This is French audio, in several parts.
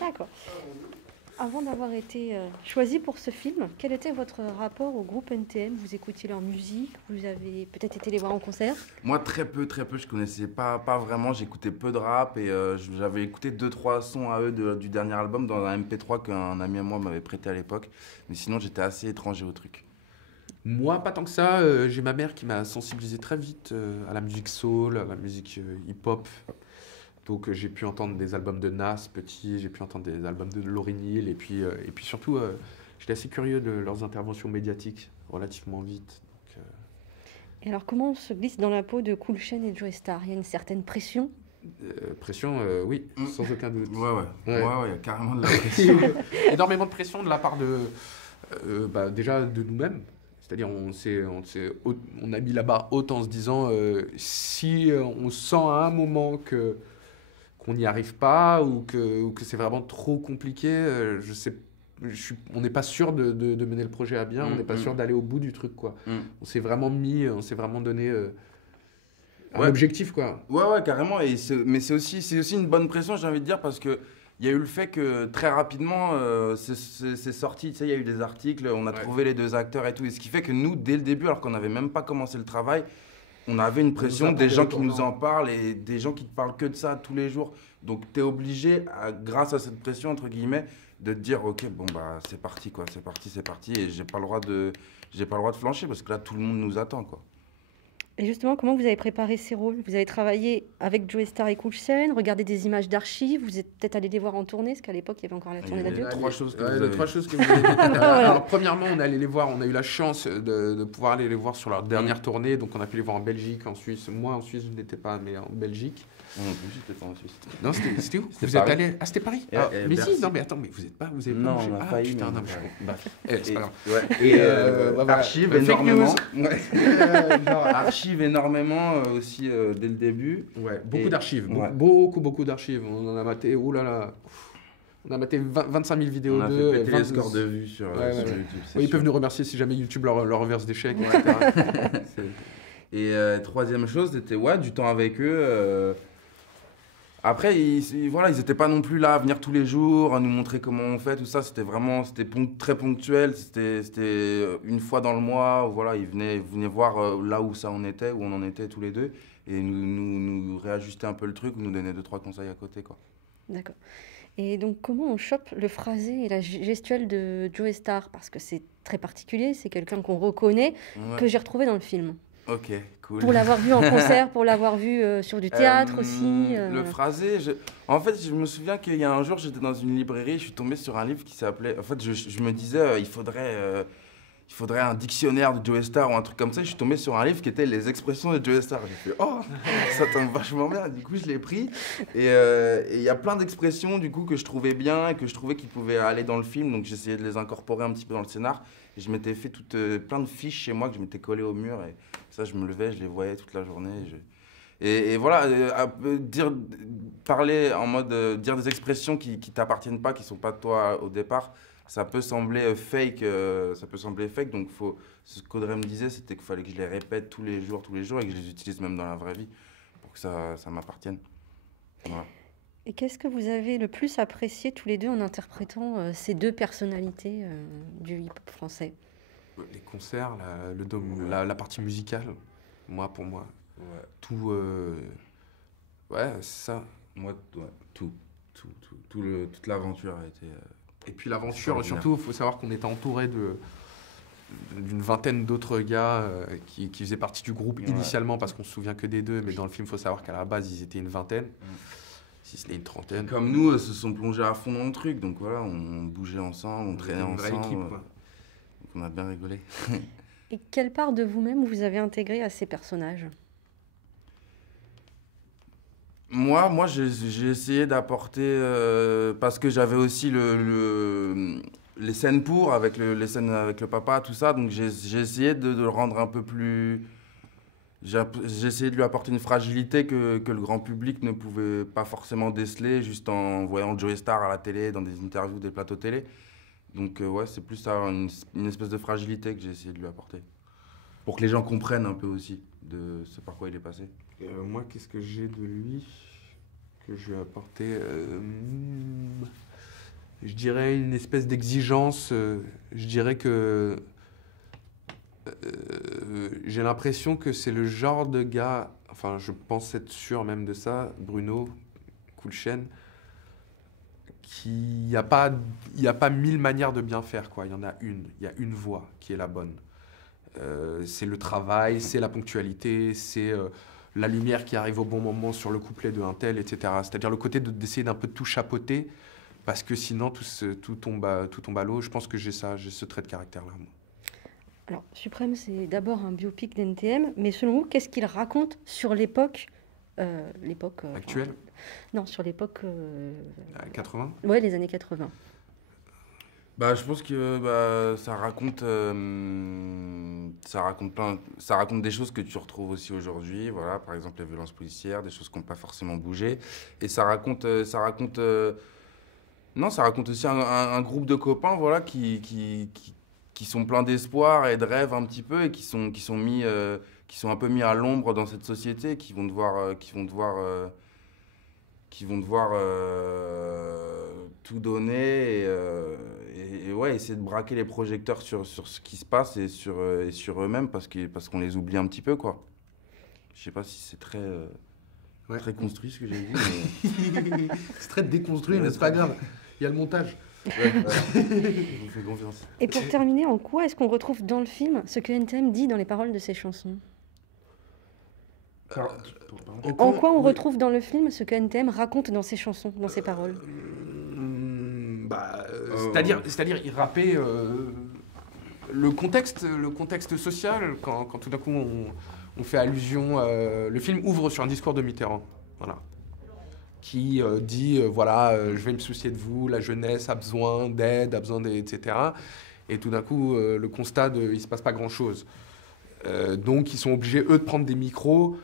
D'accord. Avant d'avoir été choisi pour ce film, quel était votre rapport au groupe NTM? Vous écoutiez leur musique? Vous avez peut-être été les voir en concert? Moi, très peu, je connaissais pas vraiment, j'écoutais peu de rap et j'avais écouté deux trois sons à eux du dernier album dans un MP3 qu'un ami à moi m'avait prêté à l'époque. Mais sinon, j'étais assez étranger au truc. Moi, pas tant que ça. J'ai ma mère qui m'a sensibilisé très vite à la musique soul, à la musique hip-hop. Donc j'ai pu entendre des albums de Nas petit, j'ai pu entendre des albums de Lauryn Hill, et puis surtout, j'étais assez curieux de leurs interventions médiatiques relativement vite. Donc, Et alors, comment on se glisse dans la peau de Cool Chain et Joey Starr? Il y a une certaine pression? pression, oui, sans aucun doute. Ouais, il y a carrément de la pression. Énormément de pression de la part de, déjà de nous-mêmes. C'est-à-dire, on a mis la barre haute en se disant, si on sent à un moment qu'on n'y arrive pas ou que c'est vraiment trop compliqué, on n'est pas sûr de mener le projet à bien, on n'est pas sûr d'aller au bout du truc, quoi. On s'est vraiment donné un objectif, quoi. Ouais, carrément. Mais c'est aussi une bonne pression, j'ai envie de dire, parce que il y a eu le fait que très rapidement, c'est sorti, tu sais, il y a eu des articles, on a trouvé les deux acteurs et tout. Et ce qui fait que nous, dès le début, alors qu'on n'avait même pas commencé le travail, on avait une pression, des gens qui nous en parlent et des gens qui te parlent que de ça tous les jours. Donc tu es obligé, grâce à cette pression, entre guillemets, de te dire, ok, bon, bah c'est parti, quoi, c'est parti. Et j'ai pas le droit de flancher parce que là, tout le monde nous attend, quoi. Et justement, comment vous avez préparé ces rôles? Vous avez travaillé avec Joey Starr et Cool Chain, regardé des images d'archives, vous êtes peut-être allé les voir en tournée, parce qu'à l'époque, il y avait encore la tournée d'adieu. Trois choses que vous avez dites. Alors, premièrement, on allait les voir, on a eu la chance de pouvoir aller les voir sur leur dernière tournée, donc on a pu les voir en Belgique, en Suisse. Moi, en Suisse, je n'étais pas, mais en Belgique. Non, en plus, j'étais pas en Suisse. Non, c'était où? Vous Paris. êtes allé... Ah, c'était Paris? Mais si, non, mais attends, mais vous avez pas non, bougé. on a failli. Putain, non, c'est pas grave. Et archive énormément. Archive énormément aussi dès le début. Ouais, beaucoup d'archives, beaucoup d'archives. On en a maté, on a maté 25 000 vidéos d'eux. On a fait péter les scores de vues sur YouTube. Ils peuvent nous remercier si jamais YouTube leur reverse des chèques, etc. Et troisième chose, c'était du temps avec eux. Après, ils étaient pas non plus là à venir tous les jours, à nous montrer comment on fait, tout ça. C'était très ponctuel. C'était une fois dans le mois. Voilà, ils venaient voir là où ça en était, où on en était tous les deux, et nous réajuster un peu le truc, ou nous donner 2-3 conseils à côté, quoi. D'accord. Et donc, comment on chope le phrasé et la gestuelle de Joey Starr? Parce que c'est très particulier, c'est quelqu'un qu'on reconnaît, que j'ai retrouvé dans le film. Ok, cool. Pour l'avoir vu en concert, pour l'avoir vu sur du théâtre aussi. Le phrasé, en fait, je me souviens qu'il y a un jour, j'étais dans une librairie, je suis tombé sur un livre qui s'appelait... En fait, je me disais, il faudrait un dictionnaire de Joey Starr ou un truc comme ça. Je suis tombé sur un livre qui était les expressions de Joey Starr. J'ai fait, oh, ça tombe vachement bien. Du coup, je l'ai pris. Et il y a plein d'expressions, du coup, que je trouvais bien et que je trouvais qu'ils pouvaient aller dans le film. Donc, j'essayais de les incorporer un petit peu dans le scénar. Et je m'étais fait plein de fiches chez moi que je m'étais collé au mur. Et ça, je me levais, je les voyais toute la journée. Et voilà, parler en mode, dire des expressions qui t'appartiennent pas, qui sont pas de toi au départ, ça peut sembler fake. Donc, ce qu'Audrey me disait, c'était qu'il fallait que je les répète tous les jours, et que je les utilise même dans la vraie vie pour que ça m'appartienne. Voilà. Et qu'est-ce que vous avez le plus apprécié tous les deux en interprétant ces deux personnalités du hip-hop français? Les concerts, la partie musicale, pour moi. Ouais. Tout. Ça. Moi, tout. Toute l'aventure a été. Et puis l'aventure, surtout, il faut savoir qu'on était entouré d'une vingtaine d'autres gars qui faisaient partie du groupe initialement, parce qu'on se souvient que des deux, mais dans le film, il faut savoir qu'à la base, ils étaient une vingtaine. Si ce n'est une trentaine. Comme nous, se sont plongés à fond dans le truc, donc voilà, on bougeait ensemble, on traînait ensemble. Vraie équipe, quoi. Donc on a bien rigolé. Et quelle part de vous-même vous avez intégré à ces personnages? Moi, j'ai essayé d'apporter, parce que j'avais aussi les scènes les scènes avec le papa, tout ça, donc j'ai essayé de le rendre un peu plus... J'ai essayé de lui apporter une fragilité que le grand public ne pouvait pas forcément déceler juste en voyant Joey Starr à la télé, dans des interviews, des plateaux télé. Donc c'est plus ça, une espèce de fragilité que j'ai essayé de lui apporter. Pour que les gens comprennent un peu aussi de ce par quoi il est passé. Moi, qu'est-ce que j'ai de lui que je vais apporter, je dirais une espèce d'exigence. Je dirais que j'ai l'impression que c'est le genre de gars, enfin je pense être sûr même de ça, Bruno Coolchen, qu'il n'y a pas 1000 manières de bien faire, quoi. Il y a une voie qui est la bonne. C'est le travail, c'est la ponctualité, c'est la lumière qui arrive au bon moment sur le couplet de un tel, etc. C'est-à-dire le côté d'essayer d'un peu tout chapeauter, parce que sinon tout tombe à l'eau. Je pense que j'ai ce trait de caractère-là. Moi. Alors, Suprême, c'est d'abord un biopic d'NTM, mais selon vous, qu'est-ce qu'il raconte sur l'époque Actuelle non, sur l'époque... 80 Ouais, les années 80. Bah, je pense que ça raconte des choses que tu retrouves aussi aujourd'hui, voilà, par exemple les violences policières, des choses qui n'ont pas forcément bougé, et ça raconte aussi un groupe de copains, voilà, qui sont pleins d'espoir et de rêves un petit peu et qui sont un peu mis à l'ombre dans cette société, qui vont devoir tout donner et ouais, essayer de braquer les projecteurs sur ce qui se passe et sur eux-mêmes parce qu'on les oublie un petit peu, quoi. Je sais pas si c'est très construit ce que j'ai dit, mais... C'est très déconstruit, mais c'est pas grave. Il y a le montage. Ouais. Je vous fais confiance. Et pour terminer, en quoi est-ce qu'on retrouve dans le film ce que NTM dit dans les paroles de ses chansons ? En quoi on retrouve dans le film ce que NTM raconte dans ses chansons, dans ses paroles ? C'est-à-dire, il rappait le contexte social, quand tout d'un coup on fait allusion. Le film ouvre sur un discours de Mitterrand, voilà, qui dit je vais me soucier de vous, la jeunesse a besoin d'aide, etc. Et tout d'un coup, le constat il ne se passe pas grand-chose. Donc ils sont obligés, eux, de prendre des micros.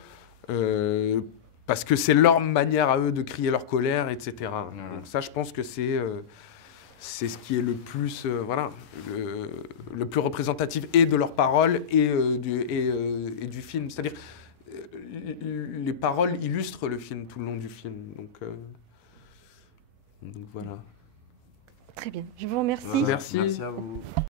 Parce que c'est leur manière à eux de crier leur colère, etc. Donc ça, je pense que c'est ce qui est le plus, le plus représentatif et de leurs paroles et du film. C'est-à-dire, les paroles illustrent le film tout le long du film. Donc voilà. Très bien, je vous remercie. Merci. Merci à vous.